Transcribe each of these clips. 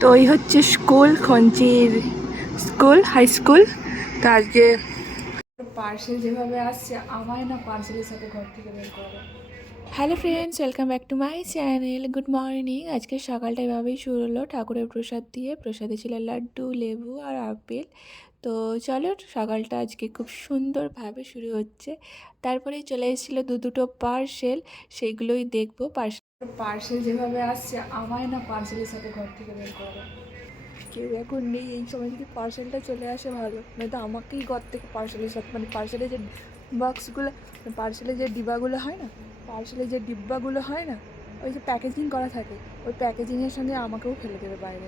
তো এই হচ্ছে স্কুল খঞ্চির স্কুল হাই স্কুল তো আজকে পার্সেল যেভাবে আসছে আমায় না পার্সেলের সাথে ঘর থেকে বের করে। Hello friends welcome back to my channel good morning আজকে সকালটা এভাবেই শুরু হলো। ঠাকুরের প্রসাদ দিয়ে। প্রসাদে ছিল লাড্ডু লেবু আর আপেল। তো চলো সকালটা আজকে খুব সুন্দরভাবে শুরু হচ্ছে। তারপরেই চলে এসেছিল দু দুটো পার্সেল। সেগুলোই দেখব। পার্সেল পার্সেল যেভাবে আসছে, আমায় না পার্সেলের সাথে ঘর থেকে বের করে কেউ এখন নেই, এই সময় যদি পার্সেলটা চলে আসে ভালো, নয়তো আমাকেই ঘর থেকে পার্সেলের সাথে মানে পার্সেলের যে বক্সগুলো পার্সেলের যে ডিব্বাগুলো হয় না, পার্সেলের যে ডিব্বাগুলো হয় না, ওই যে প্যাকেজিং করা থাকে, ওই প্যাকেজিংয়ের সঙ্গে আমাকেও ফেলে দেবে বাইরে।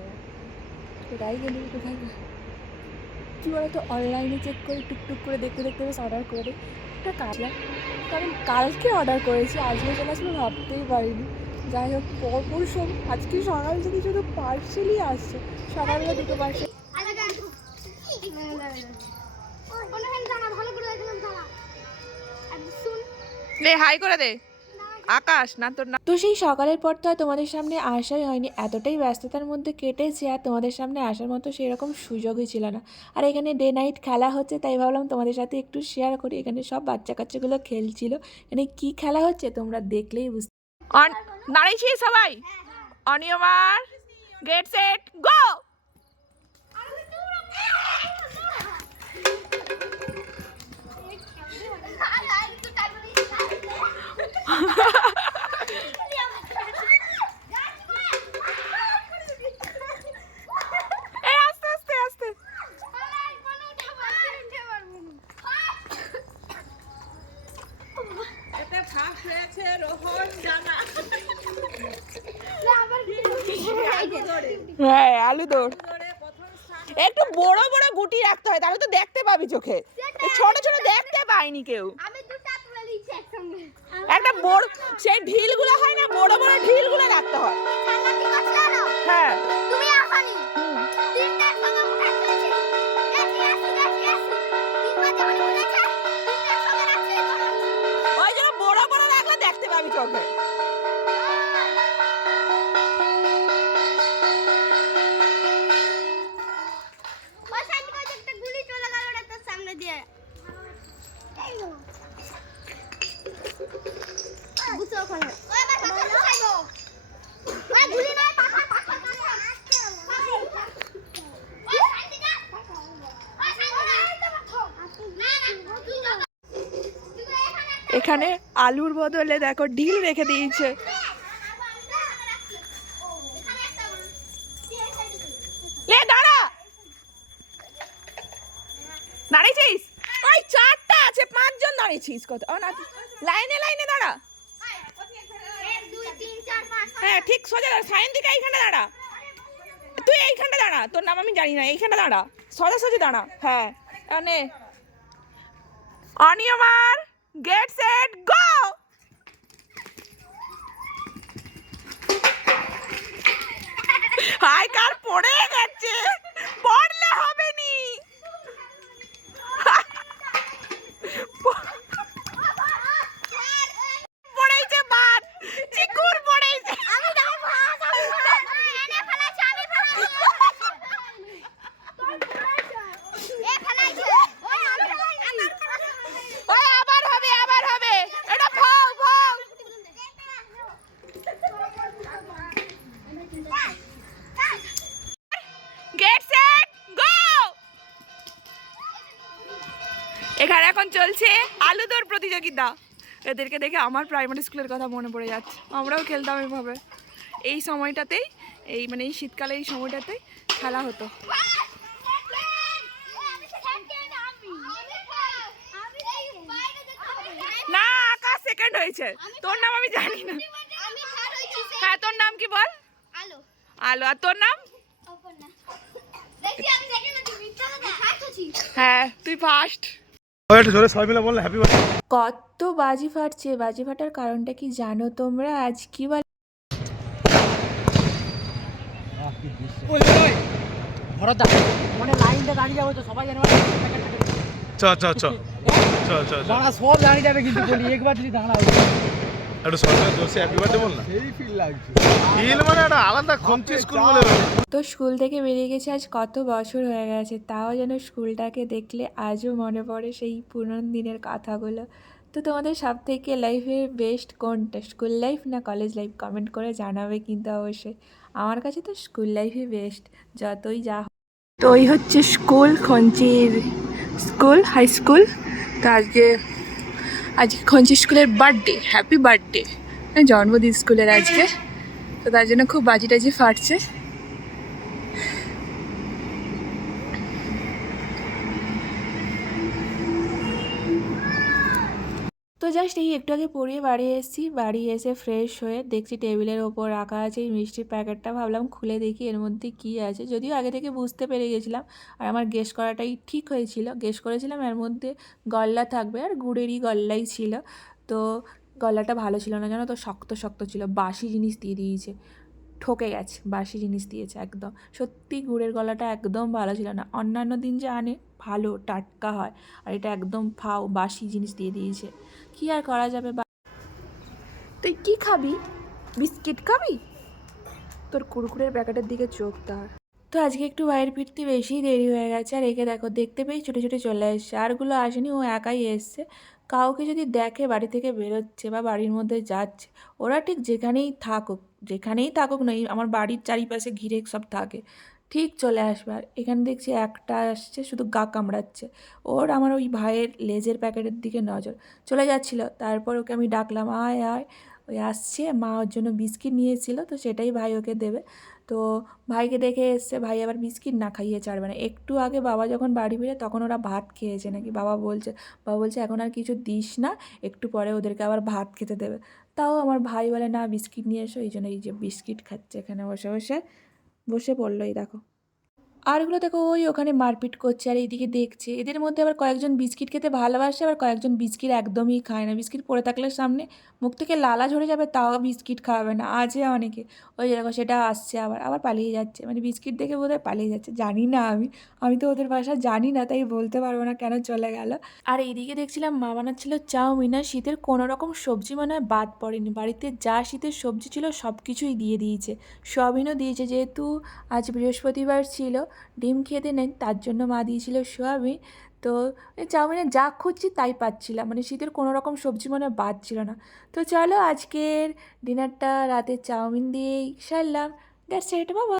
এটাই গেলে কোথায় কী বলতো অনলাইনে চেক করে, টুকটুক করে দেখতে দেখতে বেশ অর্ডার করে এটা কাজলা কারণ কালকে অর্ডার করেছি, আজকে চলে আসবে ভাবতেই পারিনি। যাই হোক পরপর সব আজকে সকাল থেকে শুধু পার্সেলই আসছে। সকালবেলা দুটো পার্সেল হাই করে দে। আকাশ না তোর না তো সেই সকালের পর তো আর তোমাদের সামনে আসাই হয়নি। এতটাই ব্যস্ততার মধ্যে কেটেছে আর তোমাদের সামনে আসার মতো সেরকম সুযোগই ছিল না। আর এখানে ডে নাইট খেলা হচ্ছে তাই ভাবলাম তোমাদের সাথে একটু শেয়ার করি। এখানে সব বাচ্চা কাচ্চাগুলো খেলছিল। এখানে কি খেলা হচ্ছে তোমরা দেখলেই বুঝতে অন দাঁড়িয়েছি সবাই? অনিয়মার গেট সেট গো! হ্যাঁ আলু দৌড়। একটু বড় বড় গুটি রাখতে হয় তাহলে তো দেখতে পাবি চোখে। ছোট ছোট দেখতে পাইনি কেউ। আমি দুটা তুলে দিচ্ছি একসঙ্গে। একটা বড় সেই ঢিলগুলো হয় না বড় বড় ঢিলগুলো রাখতে হয়। হ্যাঁ। তুমি দেখতে পাবি চোখে ওই সাইড থেকে একটা গুলি চলে গেল রে তোর সামনে দিয়ে বুঝছ ওখানে ওই আমার পাশে ঢুকাইবো ওই গুলি নয় পাখা পাখা পাখা ওই সাইড থেকে ওই সাইড থেকে না না তুই যা তুই এখানে আলুর বদলে দেখো ডিল রেখে দিয়েছে। লে দাঁড়া! দাঁড়িয়েছিস? ওই আছে, পাঁচজন দাঁড়িয়েছিস ও, না, লাইনে লাইনে দাঁড়া। হ্যাঁ ঠিক সোজা এইখানে দাঁড়া। তুই দাঁড়া, তোর নাম আমি জানি না দাঁড়া। সোজা সোজা দাঁড়া হ্যাঁ। অনিয়মার গেট সেট গো হাই কার পড়ে গেছে এখানে এখন চলছে আলু দৌড় প্রতিযোগিতা। এদেরকে দেখে আমার প্রাইমারি স্কুলের কথা মনে পড়ে যাচ্ছে। আমরাও খেলতাম এইভাবে এই সময়টাতেই, এই মানে এই শীতকালে এই সময়টাতেই খেলা হতো। না আকাশ সেকেন্ড হয়েছে? তোর নাম আমি জানি না। হ্যাঁ তোর নাম কি বল? আলো। আর তোর নাম? হ্যাঁ তুই ফার্স্ট কত বাজি ফাটছে বাজি ফাটার কারণটা কি জানো তোমরা? আজ কি বল? ভরদা মানে লাইনটা দাঁড়িয়ে যাবে তো সবাই জানে চ চ চ চ চ চ দাঁড়া সব দাঁড়িয়ে যাবে কিন্তু বলি একবার যদি দাঁড়াও। একটু সরকার জোরসে হ্যাপি বার্থডে বল না। সেই ফিল লাগছে। ফিল মানে একটা আলাদা খমচি স্কুল বলে তো স্কুল থেকে বেরিয়ে গেছে আজ কত বছর হয়ে গেছে তাও যেন স্কুলটাকে দেখলে আজও মনে পড়ে সেই পুরনো দিনের কথাগুলো। তো তোমাদের সব থেকে লাইফের বেস্ট কোনটা স্কুল লাইফ না কলেজ লাইফ কমেন্ট করে জানাবে কিন্তু অবশ্যই। আমার কাছে তো স্কুল লাইফই বেস্ট যতই যা হোক। তো ওই হচ্ছে স্কুল খঞ্চির স্কুল হাই স্কুল তো আজকে আজকে খঞ্চি স্কুলের বার্থডে হ্যাপি বার্থডে জন্মদিন স্কুলের আজকে। তো তার জন্য খুব বাজি টাজি ফাটছে। জাস্ট এই একটু আগে পড়িয়ে বাড়ি এসেছি। বাড়ি এসে ফ্রেশ হয়ে দেখছি টেবিলের ওপর রাখা আছে, এই মিষ্টির প্যাকেটটা। ভাবলাম খুলে দেখি এর মধ্যে কি আছে। যদিও আগে থেকে বুঝতে পেরে গেছিলাম আর আমার গেস করাটাই ঠিক হয়েছিল। গেস করেছিলাম এর মধ্যে গল্লা থাকবে আর গুড়েরই গল্লাই ছিল। তো গলাটা ভালো ছিল না জানো? তো শক্ত শক্ত ছিল। বাসি জিনিস দিয়ে দিয়েছে। ঠকে গেছে বাসি জিনিস দিয়েছে একদম। সত্যি গুড়ের গলাটা একদম ভালো ছিল না। অন্যান্য দিন যে আনে ভালো টাটকা হয়। আর এটা একদম ফাও বাসি জিনিস দিয়ে দিয়েছে। কি আর করা যাবে বা তুই কি খাবি? বিস্কিট খাবি? তোর কুরকুরের প্যাকেটের দিকে চোখ তার। তো আজকে একটু বাইরে ফিরতে বেশি দেরি হয়ে গেছে। আর একে দেখো দেখতে পেয়ে ছুটে ছুটে চলে এসছে। আরগুলো আসেনি ও একাই এসছে। কাউকে যদি দেখে বাড়ি থেকে বেরোচ্ছে বা বাড়ির মধ্যে যাচ্ছে, ওরা ঠিক যেখানেই থাকুক যেখানেই থাকুক না আমার বাড়ির চারিপাশে ঘিরে সব থাকে। ঠিক চলে আসবে। আর এখানে দেখছি একটা আসছে, শুধু গা কামড়াচ্ছে। ওর আমার ওই ভাইয়ের লেজের প্যাকেটের দিকে নজর। চলে যাচ্ছিল। তারপর ওকে আমি ডাকলাম, আয় আয়। ওই আসছে। মা ওর জন্য বিস্কিট নিয়েছিল, তো সেটাই ভাই ওকে দেবে। তো ভাইকে দেখে এসছে, ভাই আবার বিস্কিট না খাইয়ে ছাড়বে না। একটু আগে বাবা যখন বাড়ি ফিরে, তখন ওরা ভাত খেয়েছে নাকি? বাবা বলছে বাবা বলছে, এখন আর কিছু দিস না, একটু পরে ওদেরকে আবার ভাত খেতে দেবে। তাও আমার ভাই বলে, না, বিস্কিট নিয়ে এসো। এই জন্য এই যে বিস্কিট খাচ্ছে এখানে বসে বসে বসে পড়ল এই দেখো। আরগুলো দেখো, ওই ওখানে মারপিট করছে, আর এইদিকে দেখছে। এদের মধ্যে আবার কয়েকজন বিস্কিট খেতে ভালোবাসে, আবার কয়েকজন বিস্কিট একদমই খায় না। বিস্কিট পড়ে থাকলে সামনে মুখ থেকে লালা ঝরে যাবে, তাও বিস্কিট খাওয়াবে না। আছে অনেকে, ওই দেখো, সেটা আসছে আবার আবার পালিয়ে যাচ্ছে। মানে বিস্কিট দেখে বোধহয় পালিয়ে যাচ্ছে। জানি না আমি আমি তো ওদের ভাষা জানি না, তাই বলতে পারব না কেন চলে গেল। আর এইদিকে দেখছিলাম, মা বানাচ্ছিল চাউমিন আর শীতের কোনো রকম সবজি মনে হয় বাদ পড়েনি। বাড়িতে যা শীতের সবজি ছিল সব কিছুই দিয়ে দিয়েছে। সোয়াবিনও দিয়েছে, যেহেতু আজ বৃহস্পতিবার ছিল ডিম খেতে নেন তার জন্য মা দিয়েছিল সোয়াবিন। তো চাউমিনে যা খুঁজছি তাই পাচ্ছিলাম মানে শীতের কোনো রকম সবজি মনে বাদ ছিল না। তো চলো আজকের ডিনারটা রাতে চাউমিন দিয়েই সারলাম। দ্যাটস ইট বাবা।